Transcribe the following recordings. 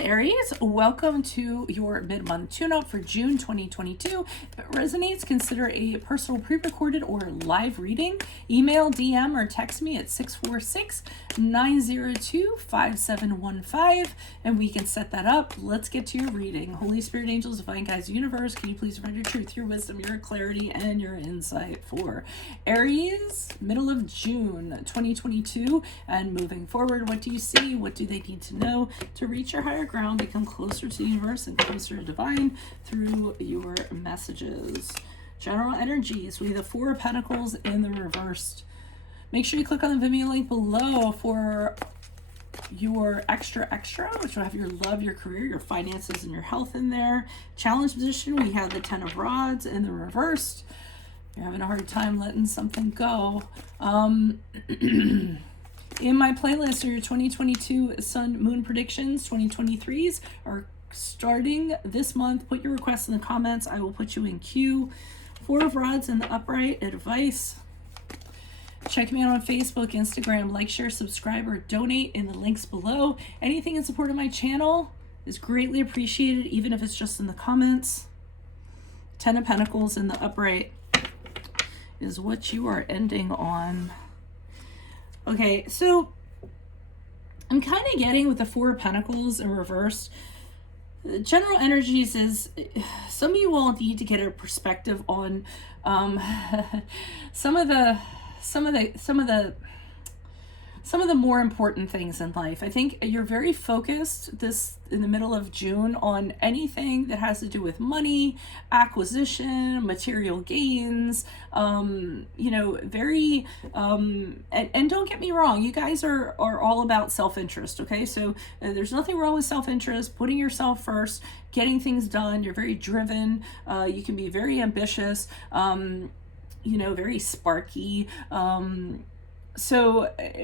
Aries, welcome to your mid-month tune-up for June 2022. If it resonates, consider a personal pre-recorded or live reading. Email, DM, or text me at 646-902-5715, and we can set that up. Let's get to your reading. Holy Spirit, angels, divine guides, universe, can you please provide your truth, your wisdom, your clarity, and your insight for Aries, middle of June 2022, and moving forward. What do you see? What do they need to know to reach your higher ground, become closer to the universe and closer to divine through your messages? General energies, we have the Four of Pentacles in the reversed. Make sure you click on the Vimeo link below for your extra, which will have your love, your career, your finances, and your health in there. Challenge position, we have the Ten of Rods in the reversed. You're having a hard time letting something go. In my playlist are your 2022 Sun Moon predictions. 2023s are starting this month. Put your requests in the comments. I will put you in queue. Four of Rods in the upright. Advice. Check me out on Facebook, Instagram. Like, share, subscribe, or donate in the links below. Anything in support of my channel is greatly appreciated, even if it's just in the comments. Ten of Pentacles in the upright is what you are ending on. Okay, so I'm kind of getting with the Four of Pentacles in reverse. General energies is some of you all need to get a perspective on some of the more important things in life. I think you're very focused in the middle of June on anything that has to do with money, acquisition, material gains, and don't get me wrong, you guys are all about self-interest, okay? So there's nothing wrong with self-interest, putting yourself first, getting things done. You're very driven. You can be very ambitious, very sparky,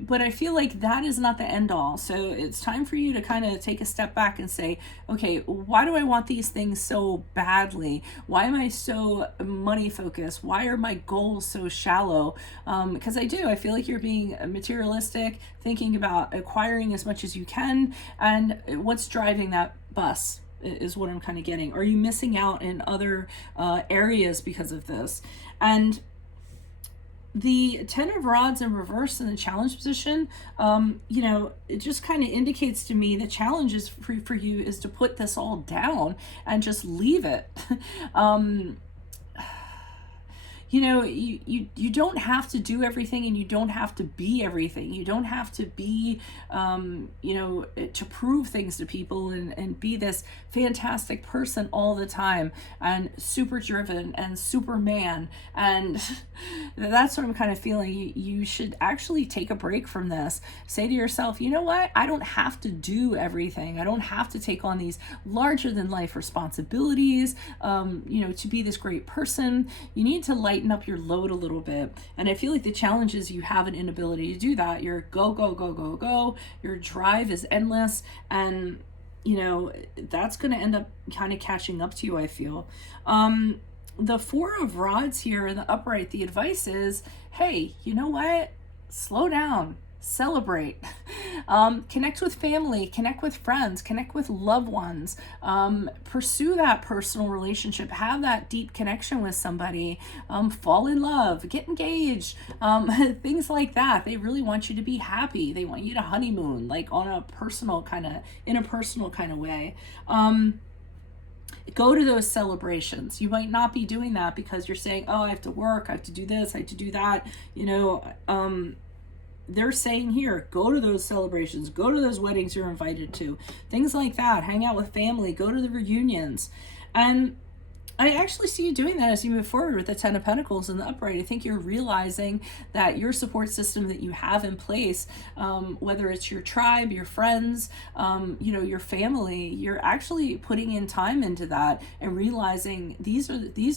but I feel like that is not the end all. So it's time for you to kind of take a step back and say, okay, why do I want these things so badly? Why am I so money focused? Why are my goals so shallow? Because I feel like you're being materialistic, thinking about acquiring as much as you can. And what's driving that bus is what I'm kind of getting. Are you missing out in other areas because of this? And the Ten of Rods in reverse in the challenge position, it just kind of indicates to me the challenge is for you is to put this all down and just leave it. You don't have to do everything, and you don't have to be everything. You don't have to be, to prove things to people and be this fantastic person all the time and super driven and Superman. And that's what I'm kind of feeling. You should actually take a break from this. Say to yourself, you know what? I don't have to do everything. I don't have to take on these larger than life responsibilities, to be this great person. You need to lighten up your load a little bit. And I feel like the challenge is you have an inability to do that. You're go, go, go, go, go. Your drive is endless. And, that's going to end up kind of catching up to you, I feel. The Four of Rods here in the upright, the advice is, hey, you know what? Slow down. Celebrate. Connect with family, connect with friends, connect with loved ones, pursue that personal relationship, have that deep connection with somebody, fall in love, get engaged, things like that. They really want you to be happy. They want you to honeymoon, like in a personal kind of way. Go to those celebrations. You might not be doing that because you're saying, oh, I have to work, I have to do this, I have to do that, they're saying here, go to those celebrations, go to those weddings you're invited to, things like that, hang out with family, go to the reunions. And I actually see you doing that as you move forward with the Ten of Pentacles in the upright. I think you're realizing that your support system that you have in place, whether it's your tribe, your friends, your family, you're actually putting in time into that and realizing these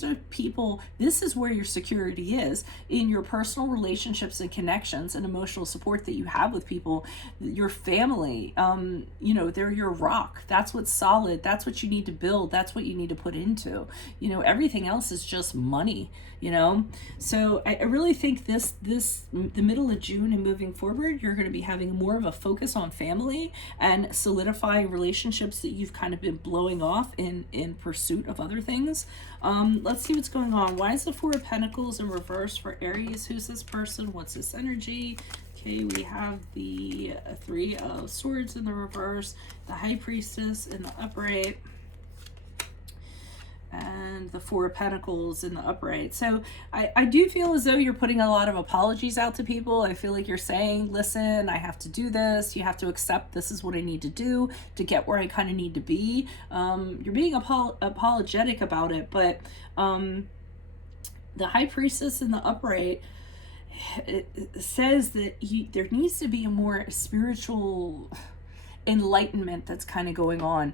are people, this is where your security is in your personal relationships and connections and emotional support that you have with people, your family, they're your rock. That's what's solid. That's what you need to build. That's what you need to put into. you know, everything else is just money, you know. So I really think the middle of June and moving forward, you're going to be having more of a focus on family and solidifying relationships that you've kind of been blowing off in pursuit of other things. Let's see what's going on. Why is the Four of Pentacles in reverse for Aries? Who's this person? What's this energy? Okay, we have the Three of Swords in the reverse, the High Priestess in the upright, and the Four of Pentacles in the upright. So I do feel as though you're putting a lot of apologies out to people. I feel like you're saying, listen, I have to do this. You have to accept this is what I need to do to get where I kind of need to be. You're being apologetic about it, but the High Priestess in the upright, it says that there needs to be a more spiritual enlightenment that's kind of going on.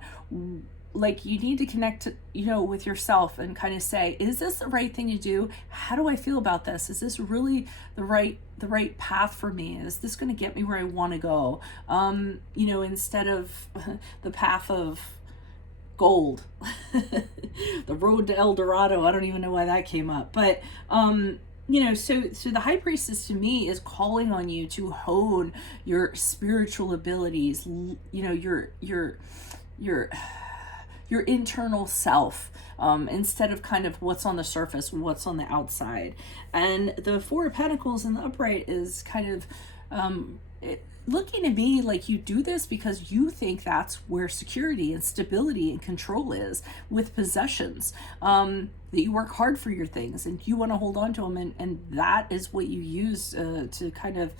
Like you need to connect, you know, with yourself and kind of say, is this the right thing to do? How do I feel about this? Is this really the right path for me? Is this going to get me where I want to go? You know, instead of the path of gold, the road to El Dorado. I don't even know why that came up, but you know, so the High Priestess to me is calling on you to hone your spiritual abilities, you know, your internal self, instead of kind of what's on the surface, what's on the outside. And the Four of Pentacles in the upright is kind of looking to me like you do this because you think that's where security and stability and control is with possessions, that you work hard for your things and you want to hold on to them, and that is what you use to kind of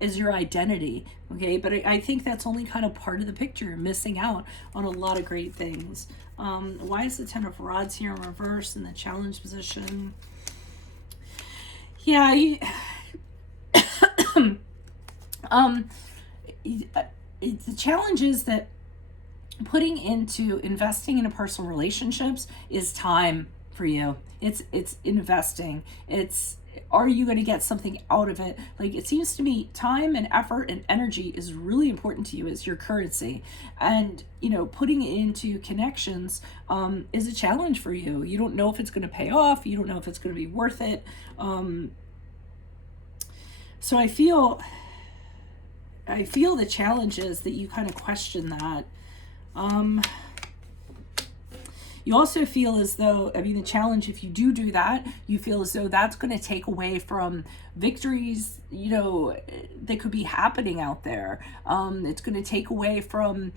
as your identity. Okay, but I think that's only kind of part of the picture, missing out on a lot of great things. Why is the Ten of Rods here in reverse in the challenge position? Yeah, the challenge is that putting into investing in a personal relationships is time for you. It's investing. It's, are you going to get something out of it? Like, it seems to me time and effort and energy is really important to you as your currency. And, you know, putting it into connections is a challenge for you. You don't know if it's going to pay off. You don't know if it's going to be worth it. So I feel the challenge is that you kind of question that. You also feel as though, I mean, the challenge, if you do that, you feel as though that's going to take away from victories, you know, that could be happening out there. It's going to take away from,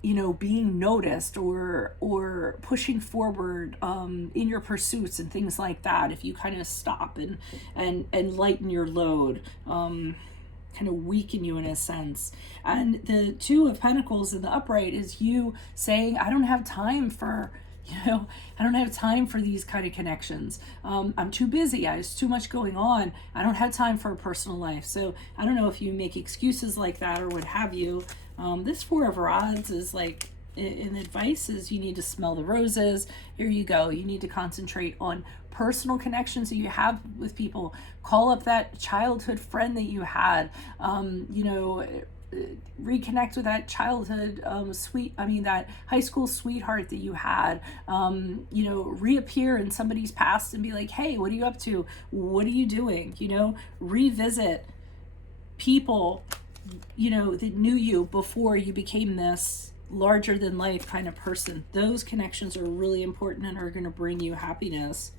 you know, being noticed or pushing forward in your pursuits and things like that. If you kind of stop and lighten your load, kind of weaken you in a sense. And the Two of Pentacles in the upright is you saying, I don't have time for, you know, I don't have time for these kind of connections. I'm too busy. There's too much going on. I don't have time for a personal life. So I don't know if you make excuses like that or what have you. This Four of Rods is like, in advice is you need to smell the roses. Here you go. You need to concentrate on personal connections that you have with people. Call up that childhood friend that you had. You know, reconnect with that childhood that high school sweetheart that you had. You know, reappear in somebody's past and be like, hey, what are you up to? What are you doing? You know, revisit people, you know, that knew you before you became this larger than life kind of person. Those connections are really important and are going to bring you happiness.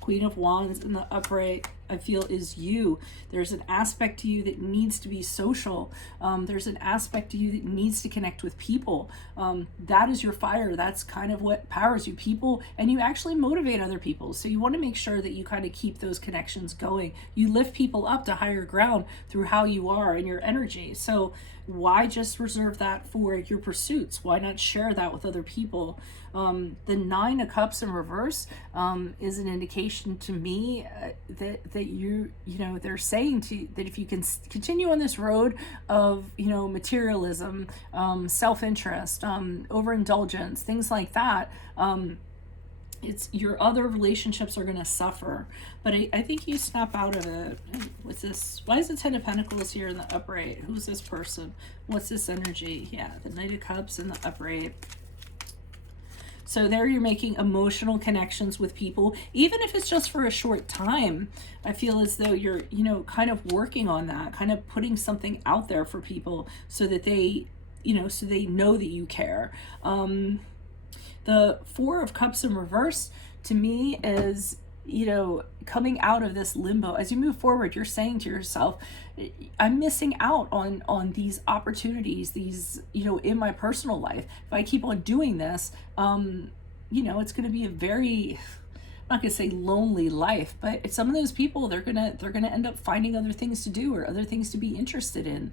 Queen of Wands in the upright, I feel, is you. There's an aspect to you that needs to be social. There's an aspect to you that needs to connect with people. That is your fire. That's kind of what powers you. People, and you actually motivate other people. So you want to make sure that you kind of keep those connections going. You lift people up to higher ground through how you are and your energy. So why just reserve that for your pursuits? Why not share that with other people? The Nine of Cups in reverse is an indication to me that you know, they're saying to that if you can continue on this road of, you know, materialism, self-interest, overindulgence, things like that, it's your other relationships are going to suffer. But I think you snap out of it with this. Why is the Ten of Pentacles here in the upright? Who's this person? What's this energy? Yeah, the Knight of Cups in the upright. So there you're making emotional connections with people, even if it's just for a short time. I feel as though you're, you know, kind of working on that, kind of putting something out there for people so that they, you know, so they know that you care. The Four of Cups in reverse to me is, you know, coming out of this limbo. As you move forward, you're saying to yourself, I'm missing out on these opportunities, these, you know, in my personal life. If I keep on doing this, you know, it's going to be a very, I'm not going to say lonely life, but some of those people, they're going to end up finding other things to do or other things to be interested in.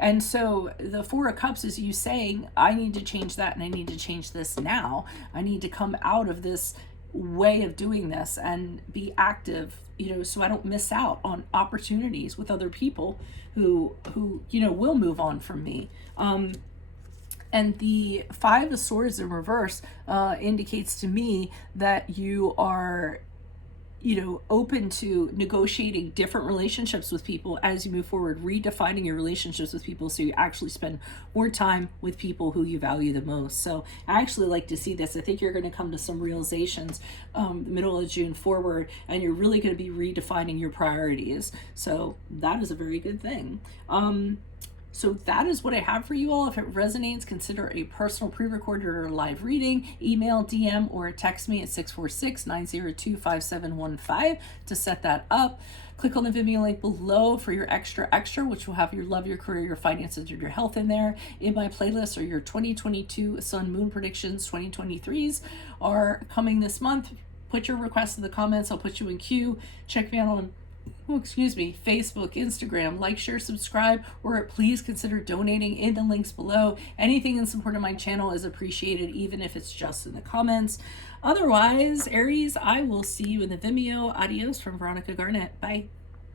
And so the Four of Cups is you saying, I need to change that, and I need to change this now. I need to come out of this way of doing this and be active, you know, so I don't miss out on opportunities with other people who you know, will move on from me. And the Five of Swords in reverse indicates to me that you are, you know, open to negotiating different relationships with people as you move forward, redefining your relationships with people so you actually spend more time with people who you value the most. So I actually like to see this. I think you're going to come to some realizations the middle of June forward, and you're really going to be redefining your priorities. So that is a very good thing. So that is what I have for you all. If it resonates, consider a personal pre-recorded or live reading. Email, DM, or text me at 646-902-5715 to set that up. Click on the Vimeo link below for your extra, which will have your love, your career, your finances, or your health in there. In my playlist are your 2022 Sun Moon predictions. 2023s are coming this month. Put your requests in the comments. I'll put you in queue. Check me out on Facebook, Instagram. Like, share, subscribe, or please consider donating in the links below. Anything in support of my channel is appreciated, even if it's just in the comments. Otherwise, Aries, I will see you in the Vimeo. Adios from Veronica Garnet. Bye.